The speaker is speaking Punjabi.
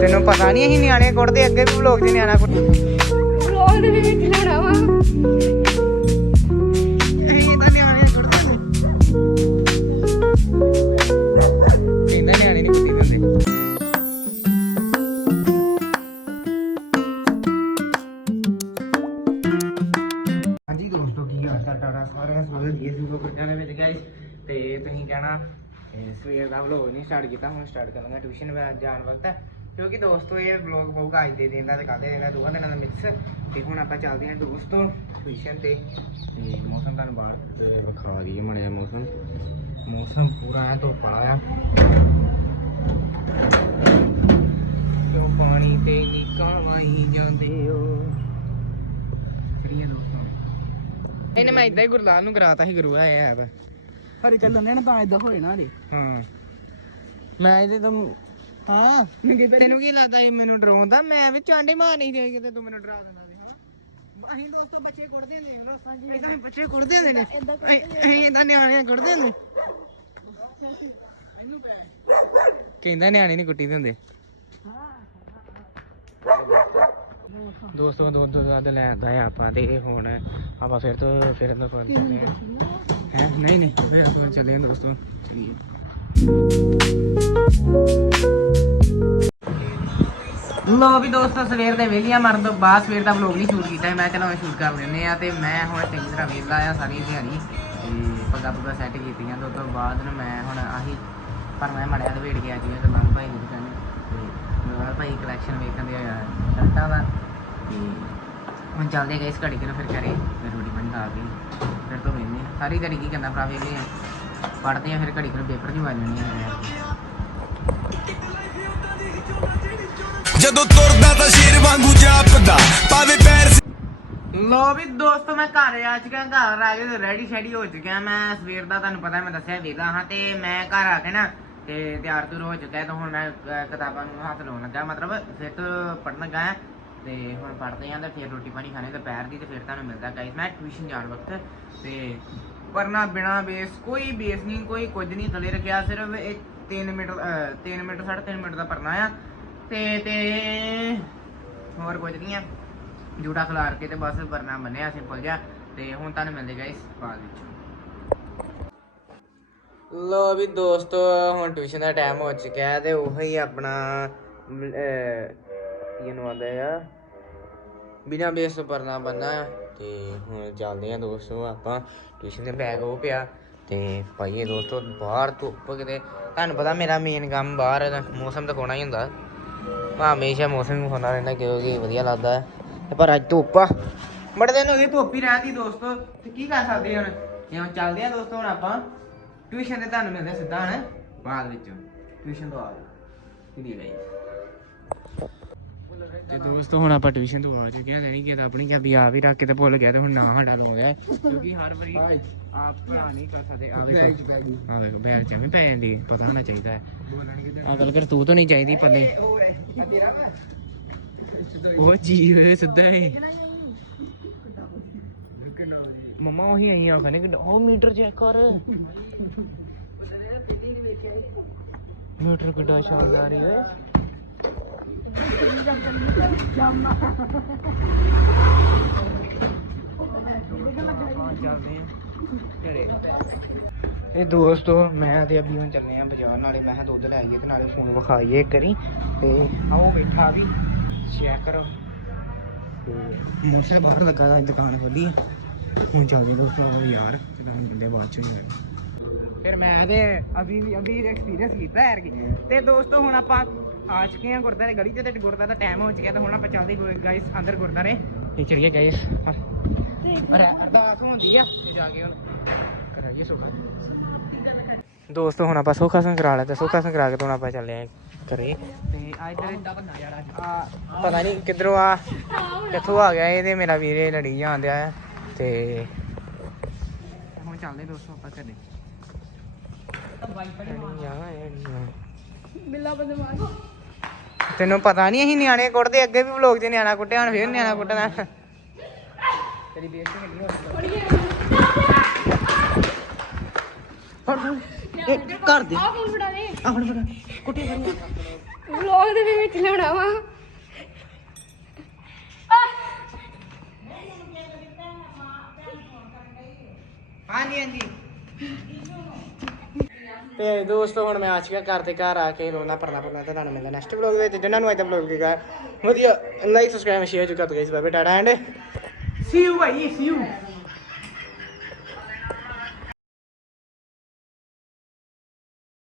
ਤੈਨੂੰ ਪਤਾ ਨਹੀਂ ਅਸੀਂ ਨਿਆਣੇ ਕੁੱਟਦੇ ਅੱਗੇ ਵੀ ਵਲੋਗ 'ਚ ਨਿਆਣਾ ਕੁੱਟ ਵਲੌਗ ਦੇ ਵਿੱਚ ਲੈਣਾ ਵਾ। ਅਸੀਂ ਤਾਂ ਦਾ ਦੇ ਤੁਸੀਂ ਕਹਿਣਾ ਇਹ ਸਵੇਰ ਦਾ ਵਲੋਗ ਨਹੀਂ ਸਟਾਰਟ ਕੀਤਾ ਹੁਣ ਸਟਾਰਟ ਕਰਾਂਗਾ ਟਿਊਸ਼ਨ ਜਾਣ ਵਕਤ। ਕਿਉਂਕਿ ਦੋਸਤੋ ਇਹ ਵਲੋਗ ਬਹੁਤ ਅੱਜ ਦੇ ਦਿਨ ਦਾ ਤੇ ਦੇ ਦਿਨ ਦਾ ਦੋਵਾਂ ਦਿਨਾਂ ਦਾ ਮਿਕਸ ਤੇ ਹੁਣ ਆਪਾਂ ਚੱਲਦੇ ਹਾਂ ਦੋਸਤੋ ਟਿਊਸ਼ਨ ਤੇ। ਤੇ ਮੌਸਮ ਤੁਹਾਨੂੰ ਬਾਹਰ ਵਿਖਾ ਦਈਏ ਮੜਿਆ ਮੌਸਮ। ਮੌਸਮ ਪੂਰਾ ਐ ਧੁੱਪ ਵਾਲਾ ਆ। ਕਿਉਂ ਪਾਣੀ ਤੇ ਨਿਕਾਵਾਈ ਜਾਂਦੇ ਹੋ। ਕਰੀਏ ਦੋਸਤੋ। ਇਹਨੇ ਮੈਂ ਇਦਾਂ ਹੀ ਗੁਰਲਾਲ ਨੂੰ ਕਰਾਤਾ ਸੀ ਗੁਰੂ ਆਇਆ ਹੈ ਹਰੇ ਚੱਲਣ ਨਾ ਤਾਂ ਇਦਾਂ ਹੋਏ ਨਾ ਹਲੇ ਹਾਂ। ਮੈਂ ਇਹਦੇ ਤੋਂ ਹਾਂ। ਤੈਨੂੰ ਕੀ ਲੱਗਦਾ ਇਹ ਮੈਨੂੰ ਡਰਾਉਂਦਾ? ਮੈਂ ਵੀ ਚਾਂਡੇ ਮਾਰਨੀ ਸੀ ਕਿਤੇ ਤੂੰ ਮੈਨੂੰ ਡਰਾ ਦਿੰਦਾ ਸੀ ਹਾਂ। ਅਸੀਂ ਦੋਸਤੋ ਬੱਚੇ ਹੁੰਦੇ ਨੇ ਇਦਾਂ ਹੀ ਬੱਚੇ ਕੁੱਟਦੇ ਹੁੰਦੇ ਨੇ ਅਸੀਂ- ਇਦਾਂ ਨਿਆਣੇ ਕੁੱਟਦੇ ਹੁੰਦੇ ਕਹਿੰਦਾ ਨਿਆਣੇ ਨਹੀਂ ਕੁੱਟੀ ਦੇ ਹੁੰਦੇ। ਦੋਸਤੋ ਦੋ ਦੋ ਦਾ ਲੈ ਆਂਦਾ ਹੈ ਆਪਾਂ ਤੇ ਹੁਣ ਆਪਾਂ ਫਿਰ ਤੋਂ ਫਿਰ ਤੋਂ ਫੋਨ ਕਰਦੇ ਹਾਂ। ਹੈ? ਨਹੀਂ ਨਹੀਂ ਫਿਰ ਆਪਾਂ ਚੱਲੇ ਦੋਸਤੋ। ਚਲੀਏ। ਲੋ ਵੀ ਦੋਸਤੋ, ਸਵੇਰ ਦੇ ਵਿਹਲੀਆਂ ਮਰਨ ਤੋਂ ਬਾਅਦ ਸਵੇਰ ਦਾ ਵਲੋਗ ਨਹੀਂ ਸ਼ੂਟ ਕੀਤਾ, ਮੈਂ ਚਲੋ ਸ਼ੂਟ ਕਰ ਲੈਂਦੇ ਆ ਤੇ ਮੈਂ ਹੁਣ ਚੰਗੀ ਤਰ੍ਹਾਂ ਵਿਹਲਾ ਆ, ਸਾਰੀ ਦਿਹਾੜੀ। ਤੇ ਪੱਗਾ ਪੁੱਗਾ ਸੈੱਟ ਕੀਤੀਆਂ, ਤੇ ਉਸ ਤੋਂ ਬਾਅਦ ਨੂੰ ਮੈਂ ਹੁਣ ਆਹੀ, ਪਰ ਮੈਂ ਮੜਿਆ ਤੇ ਵੇੜ ਗਿਆ ਜਿਵੇਂ ਤੇ ਭਾਈ ਦੀ ਦੁਕਾਨ ਤੇ ਮੇਰਾ ਭਾਈ ਕਲੈਕਸ਼ਨ ਵੇਖਣ ਦੇ ਆਇਆ ਸ਼ਰਟਾਂ ਦਾ। ਤੇ ਹੁਣ ਚੱਲਦੇ ਗਏ ਇਸ ਘੜੀ ਕਿਨੂੰ ਫਿਰ ਕਰੇ ਫਿਰ ਰੋਟੀ ਪਾਣੀ ਖਾ ਕੇ, ਫਿਰ ਤੋਂ ਵੇਨੇ ਸਾਰੀ ਦਿਹਾੜੀ ਕੀ ਕਰਨਾ ਭਰਾ ਵੇਲੇ ਆ। ਪੜ੍ਹਦੇ ਆ, ਫਿਰ ਘੜੀ ਕਿਨੂੰ ਪੇਪਰ ਦੀ ਵੱਜ ਜਾਣੀ ਆ ਜਦੋਂ ਤੁਰਦਾ ਤਾਂ ਸ਼ੇਰ ਵਾਂਗੂ ਜਾਪਦਾ ਪਾਵੇ ਪੈਰ ਲੋ ਵੀ ਦੋਸਤੋ, ਮੈਂ ਘਰ ਆ ਚੁੱਕਿਆ, ਘਰ ਆ ਕੇ ਰੈਡੀ ਸ਼ੈਡੀ ਹੋ ਚੁੱਕਿਆ ਮੈਂ। ਸਵੇਰ ਦਾ ਤੁਹਾਨੂੰ ਪਤਾ, ਮੈਂ ਦੱਸਿਆ ਵੇਲਾ ਹਾਂ ਤੇ ਮੈਂ ਘਰ ਆ ਕੇ ਨਾ ਤੇ ਤਿਆਰ ਤੁਰ ਹੋ ਚੁੱਕਿਆ ਤੇ ਹੁਣ ਮੈਂ ਕਿਤਾਬਾਂ ਨੂੰ ਹੱਥ ਲਾਉਣ ਲੱਗਾ, ਮਤਲਬ ਫਿਰ ਤੋਂ ਪੜਨ ਲੱਗਾ ਤੇ ਹੁਣ ਪੜਦੇ ਆਂ ਤੇ ਫਿਰ ਰੋਟੀ ਪਾਣੀ ਖਾਣੇ ਦੁਪਹਿਰ ਦੀ ਤੇ ਫਿਰ ਤੁਹਾਨੂੰ ਮਿਲਦਾ ਗਾਇਸ ਮੈਂ ਟਿਊਸ਼ਨ ਜਾਣ ਵਕਤ। ਤੇ ਪਰਨਾ ਬਿਨਾ ਬੇਸ ਕੋਈ ਬੇਸ ਨਹੀਂ, ਕੋਈ ਕੁਝ ਨਹੀਂ ਥੱਲੇ ਰੱਖਿਆ, ਸਿਰਫ ਇੱਕ 3 ਮਿੰਟ 3 ਮਿੰਟ 3.5 ਮਿੰਟ ਦਾ ਪਰਨਾ ਆ। ਤੇ ਤੇ ਹੋਰ ਕੁਝ ਨਹੀਂ ਆ। ਜੂੜਾ ਖਿਲਾਰ ਕੇ ਤੇ ਬਸ ਵਰਨਾ ਬੰਨਿਆ ਸਿੰਪਲ ਜਿਹਾ। ਤੇ ਹੁਣ ਤੁਹਾਨੂੰ ਮਿਲਦੇ ਗਾਇਸ ਬਾਅਦ ਵਿੱਚ। ਲੋ ਵੀ ਦੋਸਤੋ, ਹੁਣ ਟਿਊਸ਼ਨ ਦਾ ਟਾਈਮ ਹੋ ਚੁੱਕਿਆ ਹੈ ਤੇ ਉਹੀ ਆਪਣਾ ਮ- ਕੀ ਇਹਨੂੰ ਆਂਦਾ ਆ ਬਿਨਾ ਬੇਸ ਤੋਂ ਪਰਨਾ ਬੰਨਾ ਆ ਤੇ ਹੁਣ ਚੱਲਦੇ ਆ ਦੋਸਤੋ ਆਪਾਂ। ਟਿਊਸ਼ਨ ਦੇ ਬੈਗ ਉਹ ਪਿਆ ਤੇ ਭਾਈਏ ਦੋਸਤੋ, ਬਾਹਰ ਧੁੱਪ ਕਿਤੇ। ਤੁਹਾਨੂੰ ਪਤਾ ਮੇਰਾ ਮੇਨ ਕੰਮ ਬਾਹਰ ਦਾ ਮੌਸਮ ਦਿਖਾਉਣਾ ਹੀ ਹੁੰਦਾ। ਮੈਂ ਹਮੇਸ਼ਾ ਮੌਸਮ ਨੂੰ ਖਾਣਾ ਰਹਿੰਦਾ ਕਿਉਂਕਿ ਵਧੀਆ ਲੱਗਦਾ ਹੈ। ਪਰ ਅੱਜ ਧੁੱਪ ਆ। ਬੜੇ ਦਿਨ ਹੋ ਗਏ ਧੁੱਪ ਹੀ ਰਹਿੰਦੀ ਦੋਸਤੋ। ਤੇ ਕੀ ਕਰ ਸਕਦੇ ਹੁਣ? ਇਹ ਹੁਣ ਚੱਲਦੇ ਆ ਦੋਸਤੋ ਹੁਣ ਆਪਾਂ। ਟਿਊਸ਼ਨ ਤੇ ਤੁਹਾਨੂੰ ਮਿਲਦੇ ਸਿੱਧਾ ਹਣ ਬਾਅਦ ਵਿੱਚ। ਟਿਊਸ਼ਨ ਤੋਂ ਆ ਕੇ ਕਿਹਦੀ ਗਈ ਤੇ ਦੋਸਤੋ ਹੁਣ ਆਪਾਂ ਟਿਊਸ਼ਨ ਤੋਂ ਆ ਚੁੱਕੇ ਹਾਂ ਤੇ ਨਹੀਂ ਕਿ ਆਪਣੀ ਚਾਬੀ ਆ ਵੀ ਰੱਖ ਕੇ ਤੇ ਭੁੱਲ ਗਿਆ ਤੇ ਹੁਣ ਨਾ ਸਾਡਾ ਹੋ। ਗਿਆ। ਕਿਉਂਕਿ ਹਰ ਵਾਰੀ ਆਪ ਧਿਆਨ ਨਹੀਂ ਕਰ ਸਕਦੇ ਆ ਵੇਖੋ। ਆ ਵੇਖੋ ਬੈਗ ਚ ਵੀ ਪੈ ਜਾਂਦੀ ਪਤਾ ਹੋਣਾ ਚਾਹੀਦਾ ਹੈ। ਆ ਗੱਲ ਕਰ ਤੂੰ ਤਾਂ ਨਹੀਂ ਚਾਹੀਦੀ ਪੱਲੇ। ਉਹ ਜੀ ਸਿੱਧਾ ਹੈ। ਮਮਾ ਉਹੀ ਆਈ ਆ ਕਿ ਉਹ ਮੀਟਰ ਚੈੱਕ ਕਰ। ਮੀਟਰ ਕਿੱਡਾ ਸ਼ਾਨਦਾਰ ਹੈ। ਇਹ ਦੋਸਤੋ, ਮੈਂ ਤੇ ਅਭੀ ਹੁਣ ਚੱਲੇ ਆ ਬਾਜ਼ਾਰ, ਨਾਲੇ ਮੈਂ ਦੁੱਧ ਲੈ ਆਈਏ ਤੇ ਨਾਲੇ ਫੋਨ ਵਿਖਾਈਏ ਇੱਕ ਵਾਰੀ ਤੇ ਆਓ ਬੈਠਾ ਵੀ ਚੈੱਕ ਕਰੋ। ਮੋਸੇ ਬਾਹਰ ਲੱਗਾ ਦਾ ਦੁਕਾਨ ਖੋਲੀ ਹੁਣ ਚੱਲਦੇ ਦੋਸਤੋ ਆ ਬਾਜ਼ਾਰ ਬਾਅਦ ਚ। ਫਿਰ ਮੈਂ ਤੇ ਅਭੀ ਵੀ ਅਭੀ ਐਕਸਪੀਰੀਅੰਸ ਕੀਤਾ ਹੈ ਤੇ ਦੋਸਤੋ, ਹੁਣ ਆਪਾਂ ਆ ਚੁੱਕੇ ਗੁਰਦਾਰੇ ਗਲੀ ਤੇ ਤੇ ਗੁਰਦਾਰੇ ਦਾ ਟਾਈਮ ਹੋ ਚੁੱਕਿਆ ਤੇ ਹੁਣ ਆਪਾਂ ਚੱਲਦੇ ਹੋਏ ਗਾਇਸ ਅੰਦਰ ਗੁਰਦਾਰੇ ਤੇ ਚਲੀਏ ਗਾਇਸ ਅਰੇ ਅਰਦਾਸ ਹੁੰਦੀ ਆ। ਤੇ ਜਾ ਕੇ ਹੁਣ ਕਰਾਈਏ ਸੁਖਾ। ਦੋਸਤੋ ਹੁਣ ਆਪਾਂ ਸੁਖਾ ਸੰਗ ਕਰਾ ਲਿਆ ਤੇ ਸੁਖਾ ਸੰਗ ਕਰਾ ਕੇ ਤੋਂ ਆਪਾਂ ਚੱਲੇ ਆਂ ਘਰੇ। ਤੇ ਆ ਇਧਰ ਆ ਪਤਾ ਨਹੀਂ ਕਿੱਧਰੋਂ ਆ ਕਿੱਥੋਂ ਆ ਗਿਆ ਇਹ ਤੇ ਮੇਰਾ ਵੀਰੇ ਲੜੀ ਜਾਂਦਿਆ ਹੈ ਤੇ ਹੁਣ ਚੱਲਦੇ ਦੋਸਤੋ ਆਪਾਂ ਘਰੇ। ਬਿੱਲਾ ਬਦਮਾਸ਼ ਤੈਨੂੰ ਪਤਾ ਨਹੀਂ ਅਸੀਂ ਨਿਆਣੇ ਕੁੱਟਦੇ ਅੱਗੇ ਵੀ ਵਲੋਗ 'ਚ ਨਿਆਣਾ ਕੁੱਟਿਆ ਹੁਣ ਫੇਰ ਨਿਆਣਾ ਕੁੱਟਣਾ। ਤੇਰੀ ਬੇਇੱਜ਼ਤੀ ਕਿੰਨੀ ਹੋਣੀ ਕਰ ਦੇ। ਆ ਫੋਨ ਫੜਾ ਦੇ। ਆ ਫੜ ਫੜ। ਕੁੱਟੀ ਫੜ ਵਲੌਗ ਦੇ ਵਿੱਚ ਲਿਆਉਣਾ ਵਾ। ਹਾਂਜੀ ਹਾਂਜੀ। ਤੇ ਦੋਸਤੋ, ਹੁਣ ਮੈਂ ਆ ਚੁੱਕਾ ਘਰ ਤੇ ਘਰ ਆ ਕੇ ਰੋਣਾ ਪਰਨਾ ਪਰਨਾ ਤੇ ਤੁਹਾਨੂੰ ਮਿਲਦਾ ਨੈਕਸਟ ਵਲੌਗ ਵਿੱਚ, ਜਿਨ੍ਹਾਂ ਨੂੰ ਅੱਜ ਦਾ ਵਲੌਗ ਲੱਗਾ ਵਧੀਆ ਲਾਈਕ ਸਬਸਕ੍ਰਾਈਬ ਸ਼ੇਅਰ ਜੁਗਾ ਤੋ guys bye tata and see you Bhai see you